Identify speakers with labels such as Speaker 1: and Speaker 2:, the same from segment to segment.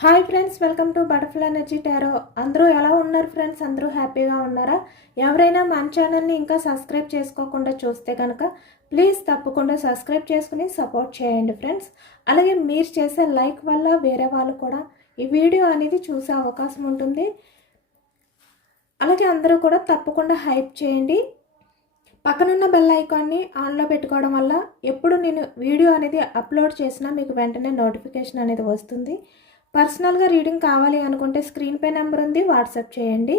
Speaker 1: Hi friends welcome to butterfly energy tarot. అందరూ ఎలా ఉన్నారు ఫ్రెండ్స్? అందరూ హ్యాపీగా ఉన్నారా? ఎవరైనా మన ఛానల్ని ఇంకా సబ్స్క్రైబ్ చేసుకోకుండా చూస్తే కనుక ప్లీజ్ తప్పకుండా సబ్స్క్రైబ్ చేసుకుని సపోర్ట్ చేయండి ఫ్రెండ్స్. అలాగే మీరు చేసే లైక్ వల్ల వేరే వాళ్ళు కూడా ఈ వీడియో అనేది చూసే అవకాశం ఉంటుంది. అలాగే అందరూ కూడా తప్పకుండా హైప్ చేయండి. పక్కనున్న బెల్ ఐకాన్ని ఆన్లో పెట్టుకోవడం వల్ల ఎప్పుడు నేను వీడియో అనేది అప్లోడ్ చేసినా మీకు వెంటనే నోటిఫికేషన్ అనేది వస్తుంది. పర్సనల్గా రీడింగ్ కావాలి అనుకుంటే స్క్రీన్ పై నెంబర్ ఉంది వాట్సాప్ చేయండి.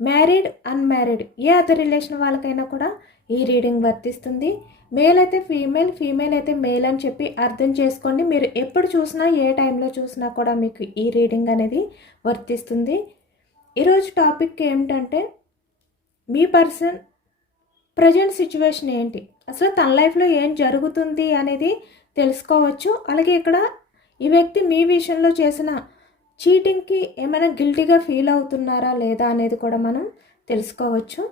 Speaker 1: మ్యారీడ్ అన్మ్యారీడ్ ఏ అదర్ రిలేషన్ వాళ్ళకైనా కూడా ఈ రీడింగ్ వర్తిస్తుంది. మేల్ అయితే ఫీమేల్ ఫీమేల్ అయితే మేల్ అని చెప్పి అర్థం చేసుకోండి. మీరు ఎప్పుడు చూసినా ఏ టైంలో చూసినా కూడా మీకు ఈ రీడింగ్ అనేది వర్తిస్తుంది. ఈరోజు టాపిక్ ఏమిటంటే మీ పర్సన్ ప్రజెంట్ సిచ్యువేషన్ ఏంటి? అసలు తన లైఫ్లో ఏం జరుగుతుంది అనేది తెలుసుకోవచ్చు. అలాగే ఇక్కడ ఈ వ్యక్తి మీ విషయంలో చేసిన చీటింగ్కి ఏమైనా గిల్టీగా ఫీల్ అవుతున్నారా లేదా అనేది కూడా మనం తెలుసుకోవచ్చు.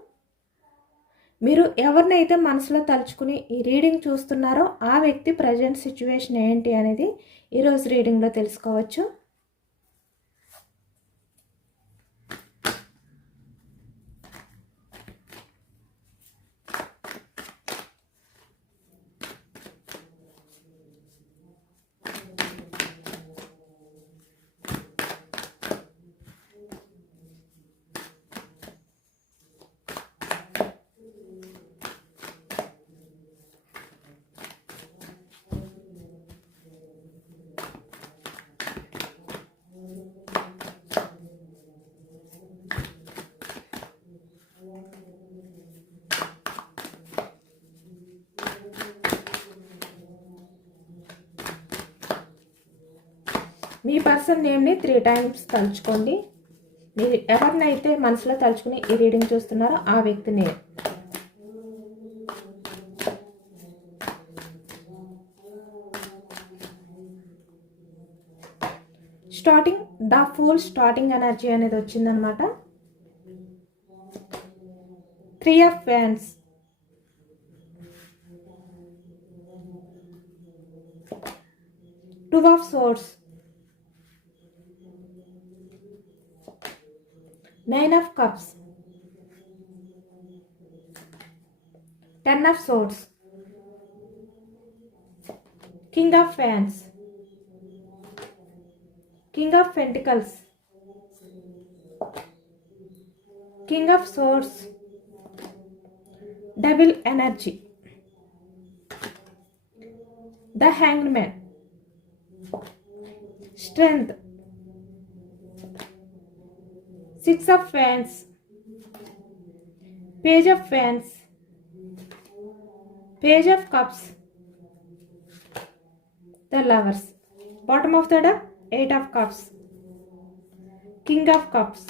Speaker 1: మీరు ఎవరినైతే మనసులో తలుచుకుని ఈ రీడింగ్ చూస్తున్నారో ఆ వ్యక్తి ప్రజెంట్ సిచ్యువేషన్ ఏంటి అనేది ఈరోజు రీడింగ్లో తెలుసుకోవచ్చు. మీ పర్సన్ నేమ్ని త్రీ టైమ్స్ తలుచుకోండి. మీరు ఎవరినైతే మనసులో తలుచుకుని ఈ రీడింగ్ చూస్తున్నారో ఆ వ్యక్తిని starting the fool starting energy అనేది వచ్చిందనమాట. Three of fans two of swords nine of cups. Ten of swords. King of Fans. king of pentacles. King of swords. Devil energy. The hanged man. Strength. Six of fans page of fans page of cups the lovers bottom of the duck eight of cups king of cups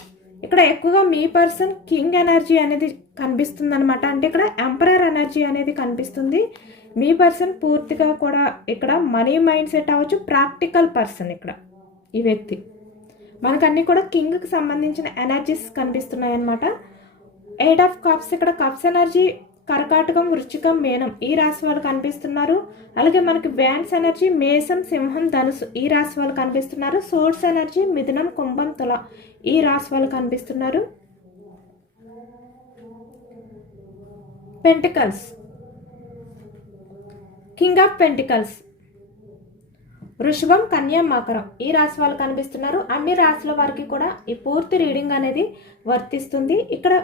Speaker 1: ఇక్కడ ఎక్కువగా మీ person king energy అనేది కనిపిస్తుంది అనమాట అంటే ఇక్కడ emperor energy అనేది కనిపిస్తుంది. మీ person పూర్తిగా కూడా ఇక్కడ మనీ మైండ్ సెట్ అవ్వచ్చు. ప్రాక్టికల్ పర్సన్ ఇక్కడ. ఈ వ్యక్తి. మనకన్నీ కూడా కింగ్కి సంబంధించిన ఎనర్జీస్ కనిపిస్తున్నాయి అనమాట ఎయిట్ ఆఫ్ కప్స్ ఇక్కడ కప్స్ ఎనర్జీ కర్కాటకం వృచ్చికం మేనం ఈ రాశి వాళ్ళు కనిపిస్తున్నారు. అలాగే మనకి వ్యాన్స్ ఎనర్జీ మేసం సింహం ధనుసు ఈ రాశి వాళ్ళు కనిపిస్తున్నారు. సోర్స్ ఎనర్జీ మిథునం కుంభం తుల ఈ రాశి వాళ్ళు కనిపిస్తున్నారు. పెంటికల్స్. King of pentacles. వృషభం కన్యా మకరం ఈ రాశి వాళ్ళు కనిపిస్తున్నారు. అన్ని రాశుల వారికి కూడా ఈ పూర్తి రీడింగ్ అనేది వర్తిస్తుంది. ఇక్కడ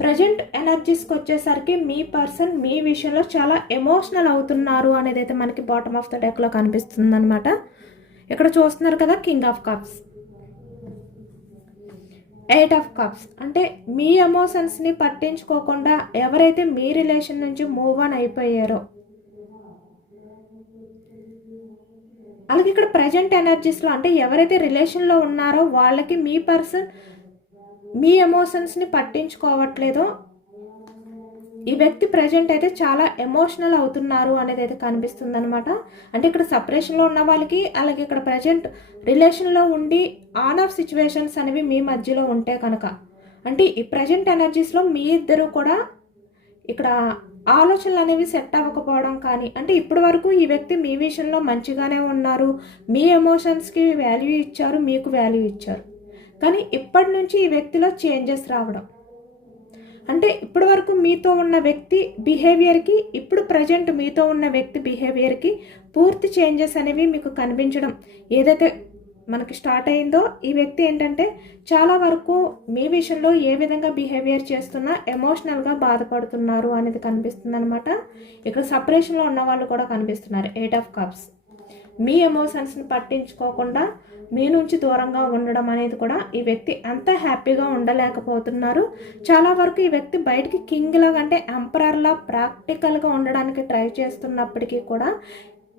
Speaker 1: ప్రజెంట్ ఎనర్జీస్కి వచ్చేసరికి మీ పర్సన్ మీ విషయంలో చాలా ఎమోషనల్ అవుతున్నారు అనేది అయితే మనకి బాటమ్ ఆఫ్ ద డెక్లో కనిపిస్తుంది అనమాట ఇక్కడ చూస్తున్నారు కదా king of cups. Eight of cups. అంటే మీ ఎమోషన్స్ని పట్టించుకోకుండా ఎవరైతే మీ రిలేషన్ నుంచి మూవ్ ఆన్ అయిపోయారో అలాగే ఇక్కడ ప్రజెంట్ ఎనర్జీస్లో అంటే ఎవరైతే రిలేషన్లో ఉన్నారో వాళ్ళకి మీ పర్సన్ మీ ఎమోషన్స్ని పట్టించుకోవట్లేదో ఈ వ్యక్తి ప్రజెంట్ అయితే చాలా ఎమోషనల్ అవుతున్నారు అనేది అయితే కనిపిస్తుంది అనమాట అంటే ఇక్కడ సపరేషన్లో ఉన్న వాళ్ళకి అలాగే ఇక్కడ ప్రజెంట్ రిలేషన్లో ఉండి ఆన్ ఆఫ్ సిచ్యువేషన్స్ అనేవి మీ మధ్యలో ఉంటే కనుక. అంటే ఈ ప్రజెంట్ ఎనర్జీస్లో మీ ఇద్దరు కూడా ఇక్కడ ఆలోచనలు అనేవి సెట్ అవ్వకపోవడం కానీ అంటే ఇప్పటి వరకు ఈ వ్యక్తి మీ విషయంలో మంచిగానే ఉన్నారు మీ ఎమోషన్స్కి వాల్యూ ఇచ్చారు మీకు వాల్యూ ఇచ్చారు. కానీ ఇప్పటి నుంచి ఈ వ్యక్తిలో చేంజెస్ రావడం. అంటే ఇప్పటి వరకు మీతో ఉన్న వ్యక్తి బిహేవియర్కి ఇప్పుడు ప్రజెంట్ మీతో ఉన్న వ్యక్తి బిహేవియర్కి పూర్తి చేంజెస్ అనేవి మీకు కనిపించడం. ఏదైతే మనకి స్టార్ట్ అయిందో ఈ వ్యక్తి ఏంటంటే చాలా వరకు మీ విషయంలో ఏ విధంగా బిహేవియర్ చేస్తున్నా ఎమోషనల్గా బాధపడుతున్నారు అనేది కనిపిస్తుంది అనమాట ఇక్కడ సపరేషన్లో ఉన్న వాళ్ళు కూడా కనిపిస్తున్నారు. Eight of cups. మీ ఎమోషన్స్ని పట్టించుకోకుండా మీ నుంచి దూరంగా ఉండడం అనేది కూడా ఈ వ్యక్తి అంత హ్యాపీగా ఉండలేకపోతున్నారు. చాలా వరకు ఈ వ్యక్తి బయటికి కింగ్ లాగా అంటే ఎంపరర్లా ప్రాక్టికల్గా ఉండడానికి ట్రై చేస్తున్నప్పటికీ కూడా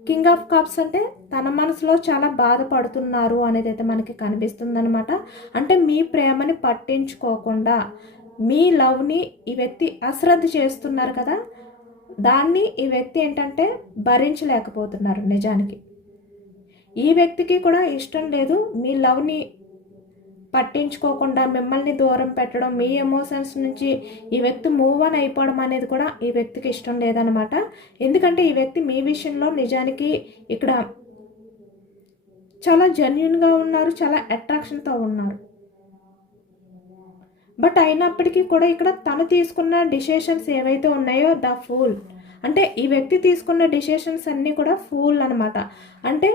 Speaker 1: కింగ్ ఆఫ్ కప్స్ అంటే తన మనసులో చాలా బాధపడుతున్నారు అనేది అయితే మనకి కనిపిస్తుంది అనమాట అంటే మీ ప్రేమని పట్టించుకోకుండా మీ లవ్ని ఈ వ్యక్తి అశ్రద్ధ చేస్తున్నారు కదా దాన్ని ఈ వ్యక్తి ఏంటంటే భరించలేకపోతున్నారు నిజానికి. ఈ వ్యక్తికి కూడా ఇష్టం లేదు మీ లవ్ని పట్టించుకోకుండా మిమ్మల్ని దూరం పెట్టడం మీ ఎమోషన్స్ నుంచి ఈ వ్యక్తి మూవ్ ఆన్ అయిపోవడం అనేది కూడా ఈ వ్యక్తికి ఇష్టం లేదనమాట ఎందుకంటే ఈ వ్యక్తి మీ విషయంలో నిజానికి ఇక్కడ చాలా జెన్యున్గా ఉన్నారు చాలా అట్రాక్షన్తో ఉన్నారు. బట్ అయినప్పటికీ కూడా ఇక్కడ తను తీసుకున్న డిసిషన్స్ ఏవైతే ఉన్నాయో ద ఫూల్ అంటే ఈ వ్యక్తి తీసుకున్న డిసిషన్స్ అన్నీ కూడా ఫూల్ అనమాట అంటే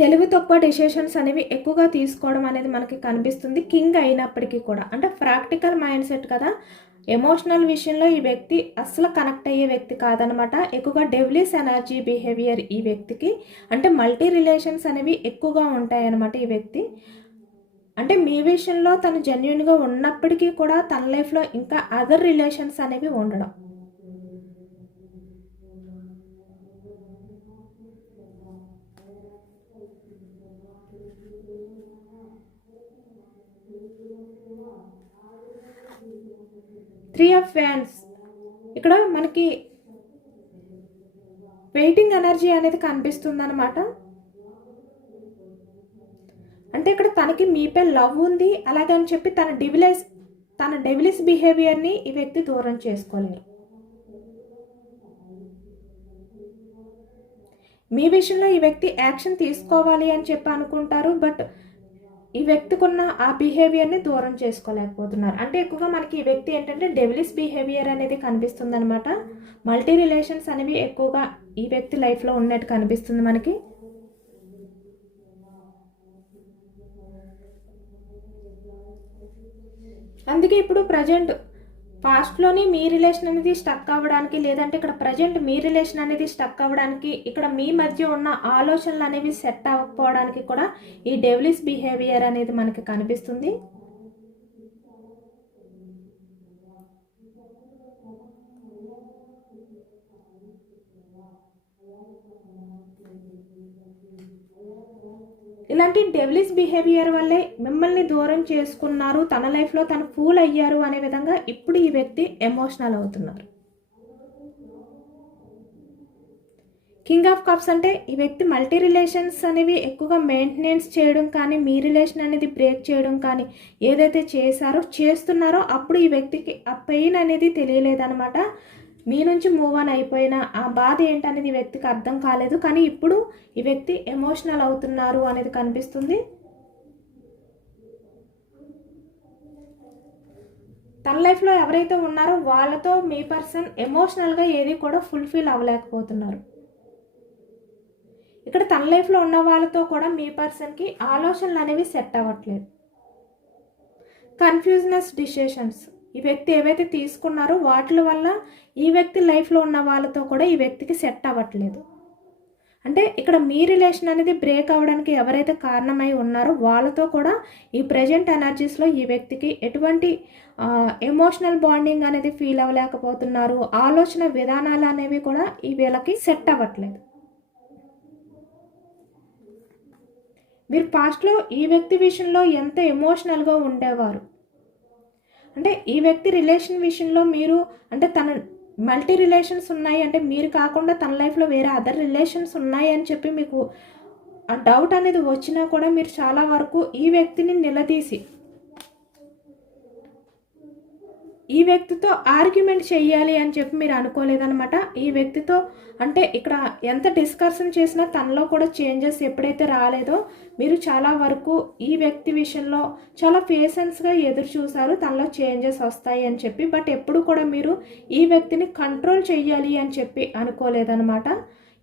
Speaker 1: తెలివి తక్కువ డెసిషన్స్ అనేవి ఎక్కువగా తీసుకోవడం అనేది మనకి కనిపిస్తుంది. కింగ్ అయినప్పటికీ కూడా. అంటే ప్రాక్టికల్ మైండ్ సెట్ కదా. ఎమోషనల్ విషయంలో ఈ వ్యక్తి అస్సలు కనెక్ట్ అయ్యే వ్యక్తి కాదనమాట. ఎక్కువగా డెవ్లిస్ ఎనర్జీ బిహేవియర్ ఈ వ్యక్తికి. అంటే మల్టీ రిలేషన్స్ అనేవి ఎక్కువగా ఉంటాయన్నమాట ఈ వ్యక్తి. అంటే మీ విషయంలో తను జెన్యున్గా ఉన్నప్పటికీ కూడా తన లైఫ్లో ఇంకా అదర్ రిలేషన్స్ అనేవి ఉండడం. త్రీ ఆఫ్ ఫ్యాన్స్ ఇక్కడ మనకి వెయిటింగ్ ఎనర్జీ అనేది కనిపిస్తుంది అనమాట అంటే ఇక్కడ తనకి మీపై లవ్ ఉంది. అలాగని చెప్పి తన డివిలైస్ తన డెవిలిస్ బిహేవియర్ని ఈ వ్యక్తి దూరం చేసుకోలేరు మీ విషయంలో ఈ వ్యక్తి యాక్షన్ తీసుకోవాలి అని చెప్పి అనుకుంటారు. బట్ ఈ వ్యక్తికున్న ఆ బిహేవియర్ని దూరం చేసుకోలేకపోతున్నారు. అంటే ఎక్కువగా మనకి ఈ వ్యక్తి ఏంటంటే డెవిలిస్ బిహేవియర్ అనేది కనిపిస్తుంది అనమాట మల్టీ రిలేషన్స్ అనేవి ఎక్కువగా ఈ వ్యక్తి లైఫ్లో ఉన్నట్టు కనిపిస్తుంది మనకి. అందుకే ఇప్పుడు ప్రజెంట్ పాస్ట్లోని మీ రిలేషన్ అనేది స్టక్ అవ్వడానికి లేదంటే ఇక్కడ ప్రజెంట్ మీ రిలేషన్ అనేది స్టక్ అవ్వడానికి ఇక్కడ మీ మధ్య ఉన్న ఆలోచనలు అనేవి సెట్ అవ్వకపోవడానికి కూడా ఈ డెవిలిస్ బిహేవియర్ అనేది మనకి కనిపిస్తుంది. ఇలాంటి డెవిలిస్ బిహేవియర్ వల్లే మిమ్మల్ని దూరం చేసుకున్నారు తన లైఫ్లో తను ఫూల్ అయ్యారు అనే విధంగా ఇప్పుడు ఈ వ్యక్తి ఎమోషనల్ అవుతున్నారు. కింగ్ ఆఫ్ కప్స్ అంటే ఈ వ్యక్తి మల్టీ రిలేషన్స్ అనేవి ఎక్కువగా మెయింటెనెన్స్ చేయడం కానీ మీ రిలేషన్ అనేది బ్రేక్ చేయడం కానీ ఏదైతే చేశారో చేస్తున్నారో అప్పుడు ఈ వ్యక్తికి ఆ పెయిన్ అనేది తెలియలేదన్నమాట. మీ నుంచి మూవ్ ఆన్ అయిపోయిన ఆ బాధ ఏంటనేది ఈ వ్యక్తికి అర్థం కాలేదు కానీ ఇప్పుడు ఈ వ్యక్తి ఎమోషనల్ అవుతున్నారు అనేది కనిపిస్తుంది. తన లైఫ్లో ఎవరైతే ఉన్నారో వాళ్ళతో మీ పర్సన్ ఎమోషనల్గా ఏది కూడా ఫుల్ఫిల్ అవ్వలేకపోతున్నారు. ఇక్కడ తన లైఫ్లో ఉన్న వాళ్ళతో కూడా మీ పర్సన్కి ఆలోచనలు అనేవి సెట్ అవ్వట్లేదు. కన్ఫ్యూజ్నెస్ డిసిషన్స్ ఈ వ్యక్తి ఏవైతే తీసుకున్నారో వాటి వల్ల ఈ వ్యక్తి లైఫ్లో ఉన్న వాళ్ళతో కూడా ఈ వ్యక్తికి సెట్ అవ్వట్లేదు. అంటే ఇక్కడ మీ రిలేషన్ అనేది బ్రేక్ అవ్వడానికి ఎవరైతే కారణమై ఉన్నారో వాళ్ళతో కూడా ఈ ప్రజెంట్ ఎనర్జీస్లో ఈ వ్యక్తికి ఎటువంటి ఎమోషనల్ బాండింగ్ అనేది ఫీల్ అవ్వలేకపోతున్నారు. ఆలోచన విధానాలు అనేవి కూడా ఈ వీళ్ళకి సెట్ అవ్వట్లేదు. మీరు పాస్ట్లో ఈ వ్యక్తి విషయంలో ఎంత ఎమోషనల్గా ఉండేవారు? అంటే ఈ వ్యక్తి రిలేషన్ విషయంలో మీరు అంటే తన మల్టీ రిలేషన్స్ ఉన్నాయి అంటే మీరు కాకుండా తన లైఫ్లో వేరే అదర్ రిలేషన్స్ ఉన్నాయి అని చెప్పి మీకు ఆ డౌట్ అనేది వచ్చినా కూడా మీరు చాలా వరకు ఈ వ్యక్తిని నిలదీసి ఈ వ్యక్తితో ఆర్గ్యుమెంట్ చేయాలి అని చెప్పి మీరు అనుకోలేదన్నమాట. ఈ వ్యక్తితో అంటే ఇక్కడ ఎంత డిస్కషన్ చేసినా తనలో కూడా చేంజెస్ ఎప్పుడైతే రాలేదో మీరు చాలా వరకు ఈ వ్యక్తి విషయంలో చాలా పేషెన్స్గా ఎదురు చూసారు తనలో చేంజెస్ వస్తాయి అని చెప్పి. బట్ ఎప్పుడు కూడా మీరు ఈ వ్యక్తిని కంట్రోల్ చేయాలి అని చెప్పి అనుకోలేదన్నమాట.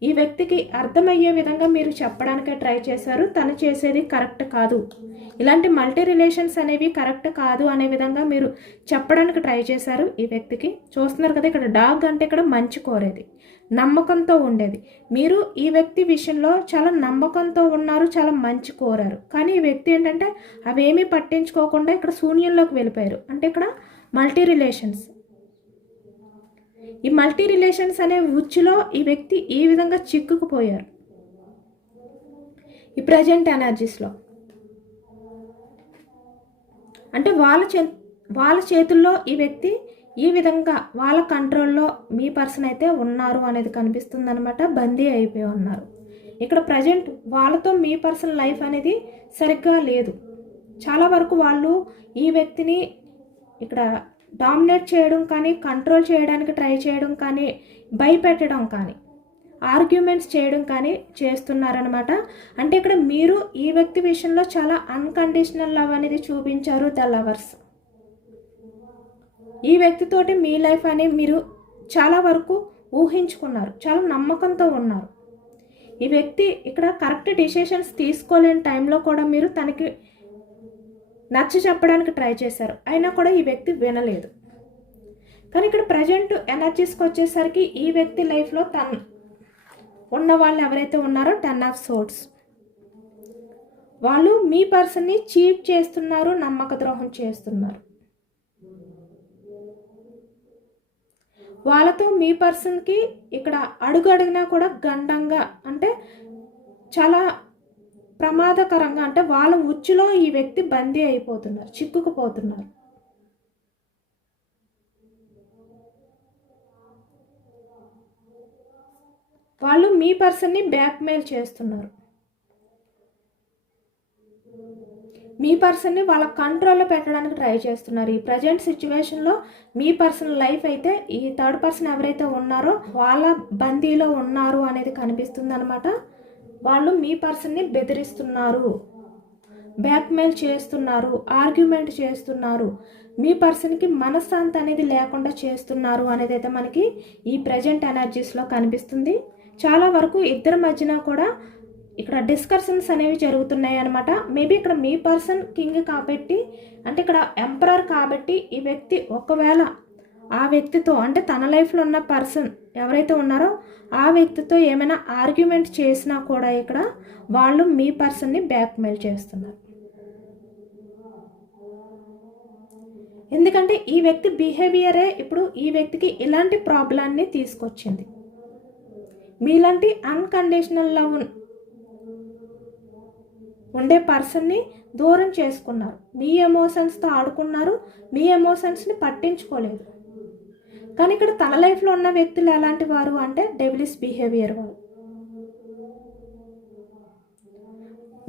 Speaker 1: ఈ వ్యక్తికి అర్థమయ్యే విధంగా మీరు చెప్పడానికే ట్రై చేశారు తను చేసేది కరెక్ట్ కాదు. ఇలాంటి మల్టీ రిలేషన్స్ అనేవి కరెక్ట్ కాదు అనే విధంగా మీరు చెప్పడానికి ట్రై చేశారు ఈ వ్యక్తికి. చూస్తున్నారు కదా ఇక్కడ డాగ్ అంటే ఇక్కడ మంచి కోరేది నమ్మకంతో ఉండేది. మీరు ఈ వ్యక్తి విషయంలో చాలా నమ్మకంతో ఉన్నారు చాలా మంచి కోరారు. కానీ ఈ వ్యక్తి ఏంటంటే అవేమీ పట్టించుకోకుండా ఇక్కడ శూన్యంలోకి వెళ్ళిపోయారు. అంటే ఇక్కడ మల్టీ రిలేషన్స్. ఈ మల్టీ రిలేషన్స్ అనే ఉచ్చులో ఈ వ్యక్తి ఈ విధంగా చిక్కుకుపోయారు? ఈ ప్రజెంట్ ఎనర్జీస్లో అంటే వాళ్ళ చే వాళ్ళ చేతుల్లో ఈ వ్యక్తి ఈ విధంగా వాళ్ళ కంట్రోల్లో మీ పర్సన్ అయితే ఉన్నారు అనేది కనిపిస్తుంది అనమాట బందీ అయిపోయి ఉన్నారు. ఇక్కడ ప్రజెంట్ వాళ్ళతో మీ పర్సన్ లైఫ్ అనేది సరిగ్గా లేదు. చాలా వరకు వాళ్ళు ఈ వ్యక్తిని ఇక్కడ డామినేట్ చేయడం కానీ కంట్రోల్ చేయడానికి ట్రై చేయడం కానీ భయపెట్టడం కానీ ఆర్గ్యుమెంట్స్ చేయడం కానీ చేస్తున్నారనమాట అంటే ఇక్కడ మీరు ఈ వ్యక్తి విషయంలో చాలా అన్కండిషనల్ లవ్ అనేది చూపించారు ద లవర్స్ ఈ వ్యక్తితోటి మీ లైఫ్ అని మీరు చాలా వరకు ఊహించుకున్నారు చాలా నమ్మకంతో ఉన్నారు. ఈ వ్యక్తి ఇక్కడ కరెక్ట్ డిసిషన్స్ తీసుకోలేని టైంలో కూడా మీరు తనకి నచ్చ చెప్పడానికి ట్రై చేశారు. అయినా కూడా ఈ వ్యక్తి వినలేదు. కానీ ఇక్కడ ప్రజెంట్ ఎనర్జీస్కి వచ్చేసరికి ఈ వ్యక్తి లైఫ్లో తన ఉన్న వాళ్ళు ఎవరైతే ఉన్నారో టెన్ ఆఫ్ సోర్ట్స్ వాళ్ళు మీ పర్సన్ని చీట్ చేస్తున్నారు నమ్మక ద్రోహం చేస్తున్నారు. వాళ్ళతో మీ పర్సన్కి ఇక్కడ అడుగు అడిగినా కూడా గండంగా అంటే చాలా ప్రమాదకరంగా అంటే వాళ్ళ ఉచ్చులో ఈ వ్యక్తి బందీ అయిపోతున్నారు చిక్కుకుపోతున్నారు. వాళ్ళు మీ పర్సన్ని బ్లాక్మెయిల్ చేస్తున్నారు. మీ పర్సన్ని వాళ్ళ కంట్రోల్లో పెట్టడానికి ట్రై చేస్తున్నారు. ఈ ప్రజెంట్ సిచ్యువేషన్లో మీ పర్సన్ లైఫ్ అయితే ఈ థర్డ్ పర్సన్ ఎవరైతే ఉన్నారో వాళ్ళ బందీలో ఉన్నారు అనేది కనిపిస్తుంది అనమాట వాళ్ళు మీ పర్సన్ని బెదిరిస్తున్నారు. బ్యాక్మెయిల్ చేస్తున్నారు ఆర్గ్యుమెంట్ చేస్తున్నారు. మీ పర్సన్కి మనశ్శాంతి అనేది లేకుండా చేస్తున్నారు అనేది అయితే మనకి ఈ ప్రజెంట్ ఎనర్జీస్లో కనిపిస్తుంది. చాలా వరకు ఇద్దరి మధ్యన కూడా ఇక్కడ డిస్కషన్స్ అనేవి జరుగుతున్నాయి అనమాట మేబీ ఇక్కడ మీ పర్సన్ కింగ్ కాబట్టి అంటే ఇక్కడ ఎంపరర్ కాబట్టి ఈ వ్యక్తి ఒకవేళ ఆ వ్యక్తితో అంటే తన లైఫ్లో ఉన్న పర్సన్ ఎవరైతే ఉన్నారో ఆ వ్యక్తితో ఏమైనా ఆర్గ్యుమెంట్ చేసినా కూడా ఇక్కడ వాళ్ళు మీ పర్సన్ని బ్యాక్మెయిల్ చేస్తున్నారు. ఎందుకంటే ఈ వ్యక్తి బిహేవియరే ఇప్పుడు ఈ వ్యక్తికి ఇలాంటి ప్రాబ్లాన్ని తీసుకొచ్చింది. మీలాంటి అన్కండిషనల్ లవ్ ఉండే పర్సన్ని దూరం చేసుకున్నారు. మీ ఎమోషన్స్తో ఆడుకున్నారు. మీ ఎమోషన్స్ని పట్టించుకోలేదు. కానీ ఇక్కడ తన లైఫ్లో ఉన్న వ్యక్తులు ఎలాంటి వారు అంటే డెవిలిస్ బిహేవియర్ వాళ్ళు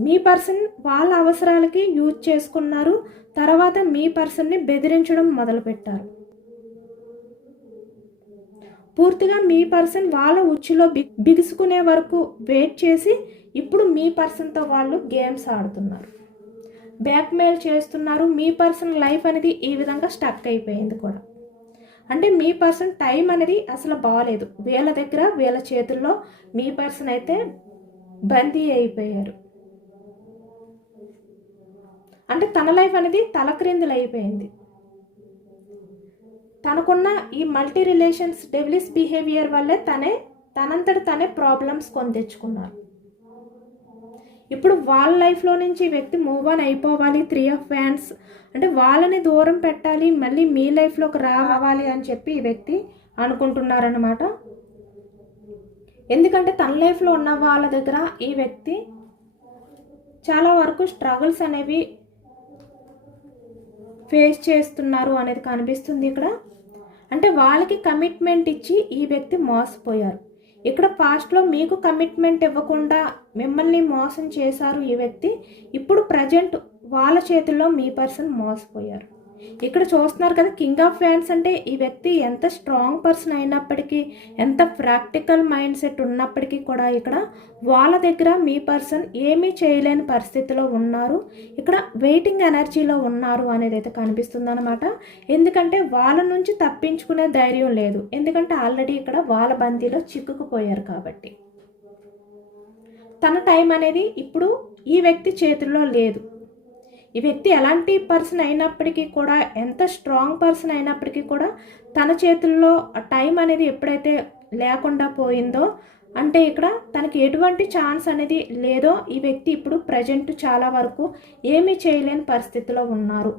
Speaker 1: మీ పర్సన్ వాళ్ళ అవసరాలకి యూజ్ చేసుకున్నారు తర్వాత మీ పర్సన్ని బెదిరించడం మొదలుపెట్టారు. పూర్తిగా మీ పర్సన్ వాళ్ళ ఉచ్చులో బి- బిగుసుకునే వరకు వెయిట్ చేసి ఇప్పుడు మీ పర్సన్తో వాళ్ళు గేమ్స్ ఆడుతున్నారు. బ్యాక్మెయిల్ చేస్తున్నారు మీ పర్సన్ లైఫ్ అనేది ఈ విధంగా స్టక్ అయిపోయింది కూడా. అంటే మీ పర్సన్ టైం అనేది అసలు బాగాలేదు వీళ్ళ దగ్గర వీళ్ళ చేతుల్లో మీ పర్సన్ అయితే బందీ అయిపోయారు. అంటే తన లైఫ్ అనేది తలక్రిందులు అయిపోయింది తనకున్న ఈ మల్టీ రిలేషన్స్ డెవిలిస్ బిహేవియర్ వల్లే తనే తనంతట తనే ప్రాబ్లమ్స్ కొని తెచ్చుకున్నారు. ఇప్పుడు వాళ్ళ లైఫ్లో నుంచి ఈ వ్యక్తి మూవ్ ఆన్ అయిపోవాలి త్రీ ఆఫ్ ఫ్యాన్స్ అంటే వాళ్ళని దూరం పెట్టాలి మళ్ళీ మీ లైఫ్లోకి రావాలి అని చెప్పి ఈ వ్యక్తి అనుకుంటున్నారన్నమాట. ఎందుకంటే తన లైఫ్లో ఉన్న వాళ్ళ దగ్గర ఈ వ్యక్తి చాలా వరకు స్ట్రగుల్స్ అనేవి ఫేస్ చేస్తున్నారు అనేది కనిపిస్తుంది ఇక్కడ. అంటే వాళ్ళకి కమిట్మెంట్ ఇచ్చి ఈ వ్యక్తి మోసపోయారు. ఇక్కడ పాస్ట్లో మీకు కమిట్మెంట్ ఇవ్వకుండా మిమ్మల్ని మోసం చేశారు ఈ వ్యక్తి. ఇప్పుడు ప్రజెంట్ వాళ్ళ చేతుల్లో మీ పర్సన్ మోసపోయారు. ఇక్కడ చూస్తున్నారు కదా కింగ్ ఆఫ్ ఫ్యాన్స్ అంటే ఈ వ్యక్తి ఎంత స్ట్రాంగ్ పర్సన్ అయినప్పటికీ ఎంత ప్రాక్టికల్ మైండ్ సెట్ ఉన్నప్పటికీ కూడా ఇక్కడ వాళ్ళ దగ్గర మీ పర్సన్ ఏమీ చేయలేని పరిస్థితిలో ఉన్నారు. ఇక్కడ వెయిటింగ్ ఎనర్జీలో ఉన్నారు అనేది అయితే కనిపిస్తుంది అనమాట ఎందుకంటే వాళ్ళ నుంచి తప్పించుకునే ధైర్యం లేదు. ఎందుకంటే ఆల్రెడీ ఇక్కడ వాళ్ళ బందీలో చిక్కుకుపోయారు కాబట్టి. తన టైం అనేది ఇప్పుడు ఈ వ్యక్తి చేతుల్లో లేదు. ఈ వ్యక్తి ఎలాంటి పర్సన్ అయినప్పటికీ కూడా ఎంత స్ట్రాంగ్ పర్సన్ అయినప్పటికీ కూడా తన చేతుల్లో టైం అనేది ఎప్పుడైతే లేకుండా పోయిందో అంటే ఇక్కడ తనకి ఎటువంటి ఛాన్స్ అనేది లేదో ఈ వ్యక్తి ఇప్పుడు ప్రజెంట్ చాలా వరకు ఏమీ చేయలేని పరిస్థితిలో ఉన్నారు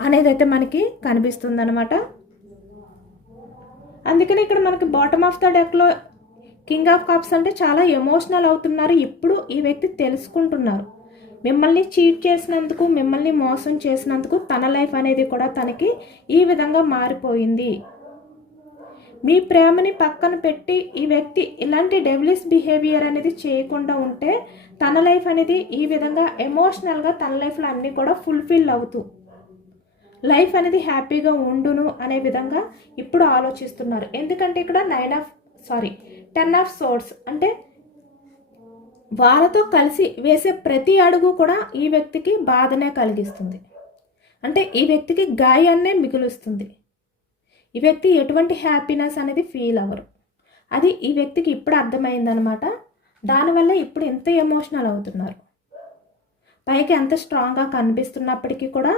Speaker 1: అనేది అయితే మనకి కనిపిస్తుంది అనమాట అందుకని ఇక్కడ మనకి బాటమ్ ఆఫ్ ద డెక్లో కింగ్ ఆఫ్ కప్స్ అంటే చాలా ఎమోషనల్ అవుతున్నారు. ఇప్పుడు ఈ వ్యక్తి తెలుసుకుంటున్నారు. మిమ్మల్ని చీట్ చేసినందుకు మిమ్మల్ని మోసం చేసినందుకు తన లైఫ్ అనేది కూడా తనకి ఈ విధంగా మారిపోయింది. మీ ప్రేమని పక్కన పెట్టి ఈ వ్యక్తి ఇలాంటి డెవలిస్ బిహేవియర్ అనేది చేయకుండా ఉంటే తన లైఫ్ అనేది ఈ విధంగా ఎమోషనల్గా తన లైఫ్లో అన్నీ కూడా ఫుల్ఫిల్ అవుతూ లైఫ్ అనేది హ్యాపీగా ఉండును అనే విధంగా ఇప్పుడు ఆలోచిస్తున్నారు. ఎందుకంటే ఇక్కడ nine of sorry ten of swords అంటే వాళ్ళతో కలిసి వేసే ప్రతి అడుగు కూడా ఈ వ్యక్తికి బాధనే కలిగిస్తుంది. అంటే ఈ వ్యక్తికి గాయాన్నే మిగులుస్తుంది. ఈ వ్యక్తి ఎటువంటి హ్యాపీనెస్ అనేది ఫీల్ అవ్వరు. అది ఈ వ్యక్తికి ఇప్పుడు అర్థమైందనమాట. దానివల్ల ఇప్పుడు ఎంత ఎమోషనల్ అవుతున్నారు. పైకి ఎంత స్ట్రాంగ్గా కనిపిస్తున్నప్పటికీ కూడా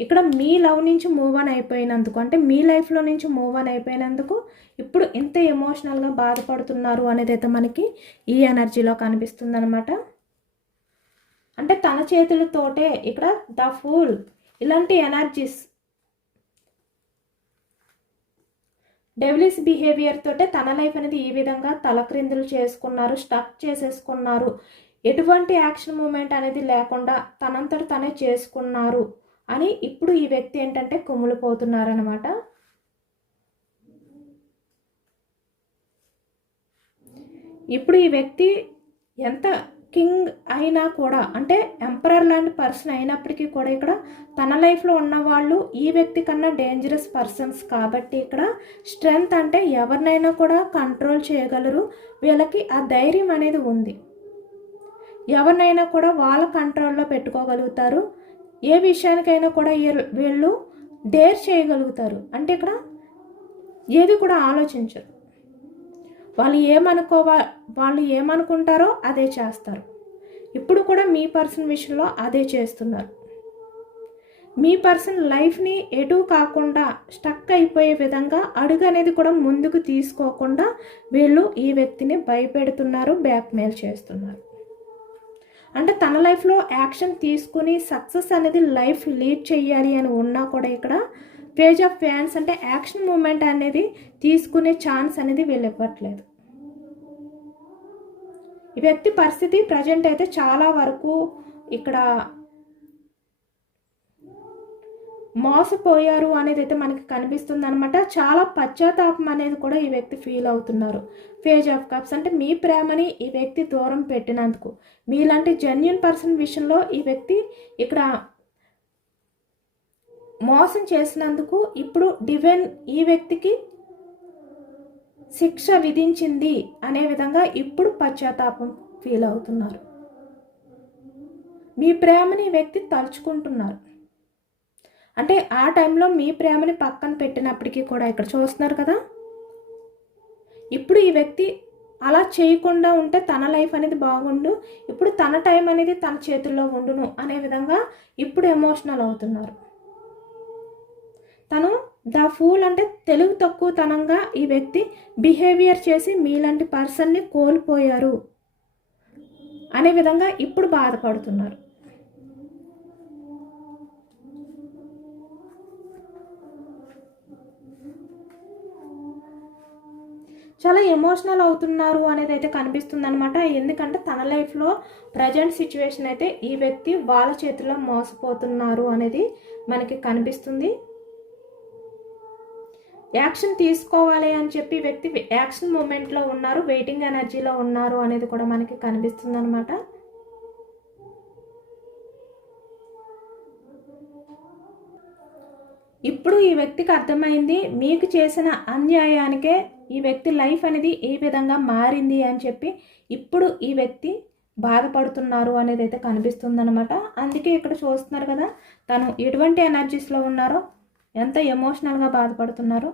Speaker 1: ఇక్కడ మీ లవ్ నుంచి మూవ్ ఆన్ అయిపోయినందుకు అంటే మీ లైఫ్లో నుంచి మూవ్ ఆన్ అయిపోయినందుకు ఇప్పుడు ఇంత ఎమోషనల్గా బాధపడుతున్నారు అనేది అయితే మనకి ఈ ఎనర్జీలో కనిపిస్తుంది అనమాట అంటే తన చేతులతోటే ఇక్కడ ద ఫూల్ ఇలాంటి ఎనర్జీస్ డెవిలిస్ బిహేవియర్ తోటే తన లైఫ్ అనేది ఈ విధంగా తలక్రిందులు చేసుకున్నారు స్టక్ చేసేసుకున్నారు. ఎటువంటి యాక్షన్ మూమెంట్ అనేది లేకుండా తనంతట తనే చేసుకున్నారు అని ఇప్పుడు ఈ వ్యక్తి ఏంటంటే కుమ్ములిపోతున్నారనమాట ఇప్పుడు ఈ వ్యక్తి ఎంత కింగ్ అయినా కూడా అంటే ఎంపరర్ లాంటి పర్సన్ అయినప్పటికీ కూడా ఇక్కడ తన లైఫ్లో ఉన్నవాళ్ళు ఈ వ్యక్తి కన్నా డేంజరస్ పర్సన్స్ కాబట్టి ఇక్కడ స్ట్రెంగ్త్ అంటే ఎవరినైనా కూడా కంట్రోల్ చేయగలరు. వీళ్ళకి ఆ ధైర్యం అనేది ఉంది. ఎవరినైనా కూడా వాళ్ళ కంట్రోల్లో పెట్టుకోగలుగుతారు. ఏ విషయానికైనా కూడా వీళ్ళు డేర్ చేయగలుగుతారు. అంటే ఇక్కడ ఏది కూడా ఆలోచించరు. వాళ్ళు ఏమనుకోవా వాళ్ళు ఏమనుకుంటారో అదే చేస్తారు. ఇప్పుడు కూడా మీ పర్సన్ విషయంలో అదే చేస్తున్నారు. మీ పర్సన్ లైఫ్ని ఎటు కాకుండా స్టక్ అయిపోయే విధంగా అడుగు అనేది కూడా ముందుకు తీసుకోకుండా వీళ్ళు ఈ వ్యక్తిని భయపెడుతున్నారు బ్యాక్మెయిల్ చేస్తున్నారు. అంటే తన లైఫ్లో యాక్షన్ తీసుకుని సక్సెస్ అనేది లైఫ్ లీడ్ చేయాలి అని ఉన్నా కూడా ఇక్కడ పేజ్ ఆఫ్ ఫ్యాన్స్ అంటే యాక్షన్ మూమెంట్ అనేది తీసుకునే ఛాన్స్ అనేది వీళ్ళు ఇవ్వట్లేదు. ఈ వ్యక్తి పరిస్థితి ప్రజెంట్ అయితే చాలా వరకు ఇక్కడ మోసపోయారు అనేది అయితే మనకి కనిపిస్తుంది అనమాట చాలా పశ్చాత్తాపం అనేది కూడా ఈ వ్యక్తి ఫీల్ అవుతున్నారు. ఫేజ్ ఆఫ్ కప్స్ అంటే మీ ప్రేమని ఈ వ్యక్తి దూరం పెట్టినందుకు. మీలాంటి జెన్యున్ పర్సన్ విషయంలో ఈ వ్యక్తి ఇక్కడ మోసం చేసినందుకు ఇప్పుడు డివైన్ ఈ వ్యక్తికి శిక్ష విధించింది అనే విధంగా ఇప్పుడు పశ్చాత్తాపం ఫీల్ అవుతున్నారు. మీ ప్రేమని ఈ వ్యక్తి తలుచుకుంటున్నారు. అంటే ఆ టైంలో మీ ప్రేమని పక్కన పెట్టినప్పటికీ కూడా ఇక్కడ చూస్తున్నారు కదా? ఇప్పుడు ఈ వ్యక్తి అలా చేయకుండా ఉంటే తన లైఫ్ అనేది బాగుండు ఇప్పుడు తన టైం అనేది తన చేతుల్లో ఉండును అనే విధంగా ఇప్పుడు ఎమోషనల్ అవుతున్నారు. తను ద ఫూల్ అంటే తెలుగు తక్కువతనంగా ఈ వ్యక్తి బిహేవియర్ చేసి మీలాంటి పర్సన్ని కోల్పోయారు అనే విధంగా ఇప్పుడు బాధపడుతున్నారు. చాలా ఎమోషనల్ అవుతున్నారు అనేది అయితే కనిపిస్తుంది అనమాట ఎందుకంటే తన లైఫ్లో ప్రజెంట్ సిచ్యువేషన్ అయితే ఈ వ్యక్తి వాళ్ళ చేతిలో మోసపోతున్నారు అనేది మనకి కనిపిస్తుంది. యాక్షన్ తీసుకోవాలి అని చెప్పి వ్యక్తి యాక్షన్ మూమెంట్లో ఉన్నారు వెయిటింగ్ ఎనర్జీలో ఉన్నారు అనేది కూడా మనకి కనిపిస్తుంది అనమాట ఇప్పుడు ఈ వ్యక్తికి అర్థమైంది మీకు చేసిన అన్యాయానికే ఈ వ్యక్తి లైఫ్ అనేది ఏ విధంగా మారింది అని చెప్పి ఇప్పుడు ఈ వ్యక్తి బాధపడుతున్నారు అనేది అయితే కనిపిస్తుందనమాట అందుకే ఇక్కడ చూస్తున్నారు కదా తను ఎటువంటి ఎనర్జీస్లో ఉన్నారో ఎంత ఎమోషనల్గా బాధపడుతున్నారో.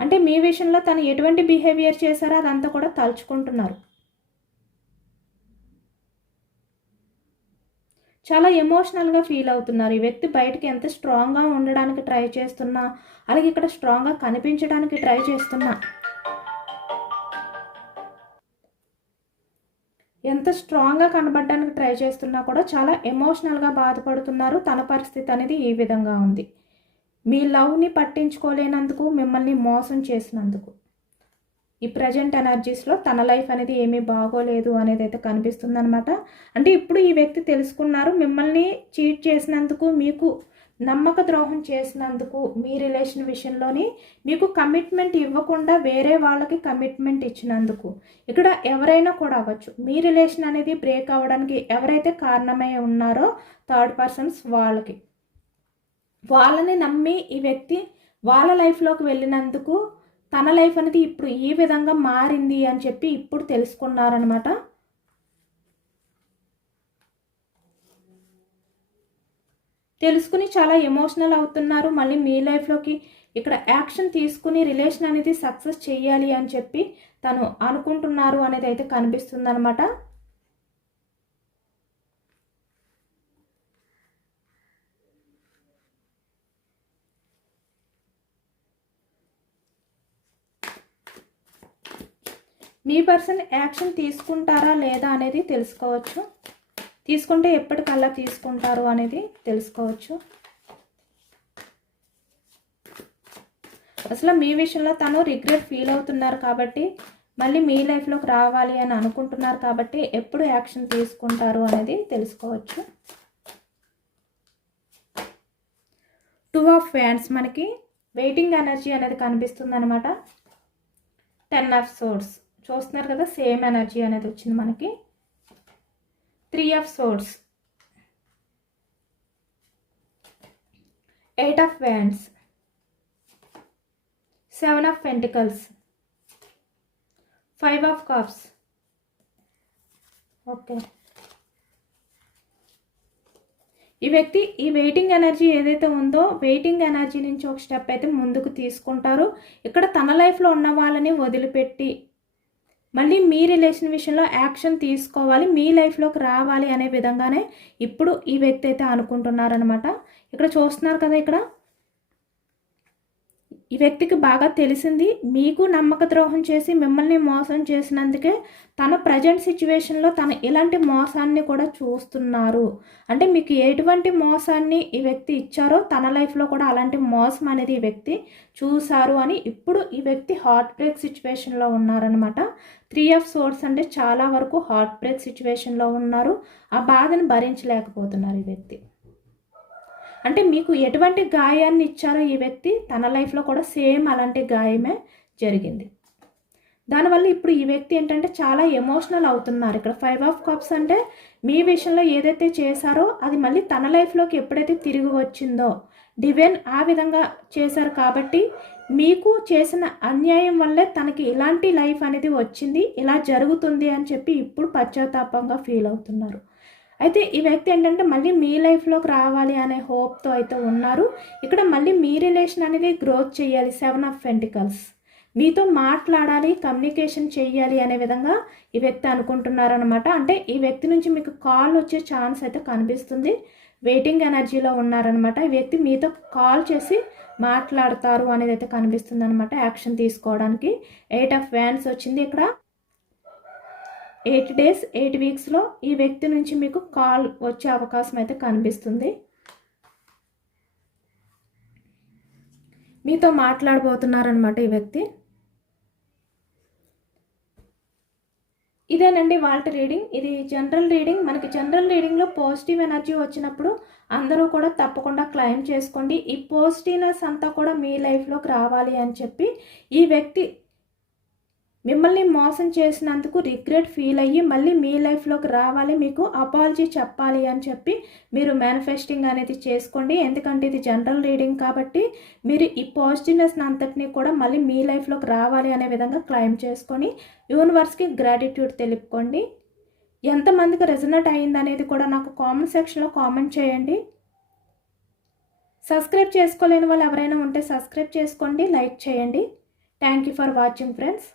Speaker 1: అంటే మీ విషయంలో తను ఎటువంటి బిహేవియర్ చేశారో అదంతా కూడా తలుచుకుంటున్నారు. చాలా ఎమోషనల్గా ఫీల్ అవుతున్నారు. ఈ వ్యక్తి బయటకి ఎంత స్ట్రాంగ్గా ఉండడానికి ట్రై చేస్తున్నా అలాగే ఇక్కడ స్ట్రాంగ్గా కనిపించడానికి ట్రై చేస్తున్నా. ఎంత స్ట్రాంగ్గా కనబడడానికి ట్రై చేస్తున్నా కూడా చాలా ఎమోషనల్గా బాధపడుతున్నారు. తన పరిస్థితి అనేది ఈ విధంగా ఉంది. మీ లవ్ని పట్టించుకోలేనందుకు మిమ్మల్ని మోసం చేసినందుకు. ఈ ప్రజెంట్ ఎనర్జీస్లో తన లైఫ్ అనేది ఏమీ బాగోలేదు అనేది అయితే కనిపిస్తుంది అనమాట అంటే ఇప్పుడు ఈ వ్యక్తి తెలుసుకున్నారు మిమ్మల్ని చీట్ చేసినందుకు మీకు నమ్మక ద్రోహం చేసినందుకు మీ రిలేషన్ విషయంలోని మీకు కమిట్మెంట్ ఇవ్వకుండా వేరే వాళ్ళకి కమిట్మెంట్ ఇచ్చినందుకు ఇక్కడ ఎవరైనా కూడా అవ్వచ్చు. మీ రిలేషన్ అనేది బ్రేక్ అవ్వడానికి ఎవరైతే కారణమై ఉన్నారో థర్డ్ పర్సన్స్ వాళ్ళకి. వాళ్ళని నమ్మి ఈ వ్యక్తి వాళ్ళ లైఫ్లోకి వెళ్ళినందుకు తన లైఫ్ అనేది ఇప్పుడు ఈ విధంగా మారింది అని చెప్పి ఇప్పుడు తెలుసుకున్నారనమాట తెలుసుకుని చాలా ఎమోషనల్ అవుతున్నారు. మళ్ళీ మీ లైఫ్లోకి ఇక్కడ యాక్షన్ తీసుకుని రిలేషన్ అనేది సక్సెస్ చేయాలి అని చెప్పి తను అనుకుంటున్నారు అనేది అయితే కనిపిస్తుంది మీ పర్సన్ యాక్షన్ తీసుకుంటారా లేదా అనేది తెలుసుకోవచ్చు. తీసుకుంటే ఎప్పటికల్లా తీసుకుంటారు అనేది తెలుసుకోవచ్చు. అసలు మీ విషయంలో తను రిగ్రెట్ ఫీల్ అవుతున్నారు కాబట్టి మళ్ళీ మీ లైఫ్లోకి రావాలి అని అనుకుంటున్నారు కాబట్టి ఎప్పుడు యాక్షన్ తీసుకుంటారు అనేది తెలుసుకోవచ్చు. టూ ఆఫ్ ఫ్యాన్స్ మనకి వెయిటింగ్ ఎనర్జీ అనేది కనిపిస్తుంది అనమాట టెన్ ఆఫ్ సోర్స్. చూస్తున్నారు కదా సేమ్ ఎనర్జీ అనేది వచ్చింది మనకి. Three of swords eight of wands seven of pentacles five of cups okay ఈ వ్యక్తి ఈ వెయిటింగ్ ఎనర్జీ ఏదైతే ఉందో వెయిటింగ్ ఎనర్జీ నుంచి ఒక స్టెప్ అయితే ముందుకు తీసుకుంటారు. ఇక్కడ తన లైఫ్లో ఉన్న వాళ్ళని వదిలిపెట్టి మళ్ళీ మీ రిలేషన్ విషయంలో యాక్షన్ తీసుకోవాలి మీ లైఫ్లోకి రావాలి అనే విధంగానే ఇప్పుడు ఈ వ్యక్తి అయితే అనుకుంటున్నారనమాట ఇక్కడ చూస్తున్నారు కదా ఇక్కడ. ఈ వ్యక్తికి బాగా తెలిసింది. మీకు నమ్మక ద్రోహం చేసి మిమ్మల్ని మోసం చేసినందుకే తన ప్రజెంట్ సిచ్యువేషన్లో తన ఇలాంటి మోసాన్ని కూడా చూస్తున్నారు. అంటే మీకు ఎటువంటి మోసాన్ని ఈ వ్యక్తి ఇచ్చారో తన లైఫ్లో కూడా అలాంటి మోసం అనేది ఈ వ్యక్తి చూశారు అని ఇప్పుడు ఈ వ్యక్తి హార్ట్ బ్రేక్ సిచ్యువేషన్లో ఉన్నారనమాట త్రీ ఆఫ్ సోర్స్ అంటే చాలా వరకు హార్ట్ బ్రేక్ సిచ్యువేషన్లో ఉన్నారు. ఆ బాధను భరించలేకపోతున్నారు ఈ వ్యక్తి. అంటే మీకు ఎటువంటి గాయాన్ని ఇచ్చారో ఈ వ్యక్తి తన లైఫ్లో కూడా సేమ్ అలాంటి గాయమే జరిగింది. దానివల్ల ఇప్పుడు ఈ వ్యక్తి ఏంటంటే చాలా ఎమోషనల్ అవుతున్నారు. ఇక్కడ ఫైవ్ ఆఫ్ కప్స్ అంటే మీ విషయంలో ఏదైతే చేశారో అది మళ్ళీ తన లైఫ్లోకి ఎప్పుడైతే తిరిగి వచ్చిందో డివైన్ ఆ విధంగా చేశారు కాబట్టి మీకు చేసిన అన్యాయం వల్లే తనకి ఇలాంటి లైఫ్ అనేది వచ్చింది ఇలా జరుగుతుంది అని చెప్పి ఇప్పుడు పశ్చాత్తాపంగా ఫీల్ అవుతున్నారు. అయితే ఈ వ్యక్తి ఏంటంటే మళ్ళీ మీ లైఫ్లోకి రావాలి అనే హోప్తో అయితే ఉన్నారు. ఇక్కడ మళ్ళీ మీ రిలేషన్ అనేది గ్రోత్ చేయాలి. సెవెన్ ఆఫ్ ఫెంటికల్స్ మీతో మాట్లాడాలి కమ్యూనికేషన్ చేయాలి అనే విధంగా ఈ వ్యక్తి అనుకుంటున్నారనమాట అంటే ఈ వ్యక్తి నుంచి మీకు కాల్ వచ్చే ఛాన్స్ అయితే కనిపిస్తుంది. వెయిటింగ్ ఎనర్జీలో ఉన్నారనమాట ఈ వ్యక్తి మీతో కాల్ చేసి మాట్లాడతారు అనేది అయితే కనిపిస్తుంది అనమాట యాక్షన్ తీసుకోవడానికి. ఎయిట్ ఆఫ్ వ్యాన్స్ వచ్చింది ఇక్కడ. ఎయిట్ డేస్ ఎయిట్ వీక్స్లో ఈ వ్యక్తి నుంచి మీకు కాల్ వచ్చే అవకాశం అయితే కనిపిస్తుంది. మీతో మాట్లాడబోతున్నారనమాట ఈ వ్యక్తి. ఇదేనండి వాల్ట్ రీడింగ్. ఇది జనరల్ రీడింగ్. మనకి జనరల్ రీడింగ్లో పాజిటివ్ ఎనర్జీ వచ్చినప్పుడు అందరూ కూడా తప్పకుండా క్లైమ్ చేసుకోండి. ఈ పాజిటివ్నెస్ అంతా కూడా మీ లైఫ్లోకి రావాలి అని చెప్పి ఈ వ్యక్తి మిమ్మల్ని మోసం చేసినందుకు రిగ్రెట్ ఫీల్ అయ్యి మళ్ళీ మీ లైఫ్లోకి రావాలి మీకు అపాలజీ చెప్పాలి అని చెప్పి మీరు మేనిఫెస్టింగ్ అనేది చేసుకోండి. ఎందుకంటే ఇది జనరల్ రీడింగ్ కాబట్టి మీరు ఈ పాజిటివ్నెస్ అంతటినీ కూడా మళ్ళీ మీ లైఫ్లోకి రావాలి అనే విధంగా క్లైమ్ చేసుకొని యూనివర్స్కి గ్రాటిట్యూడ్ తెలుపుకోండి. ఎంతమందికి రెజనెట్ అయింది అనేది కూడా నాకు కామెంట్ సెక్షన్లో కామెంట్ చేయండి. సబ్స్క్రైబ్ చేసుకోలేని వాళ్ళు ఎవరైనా ఉంటే సబ్స్క్రైబ్ చేసుకోండి లైక్ చేయండి. Thank you for watching friends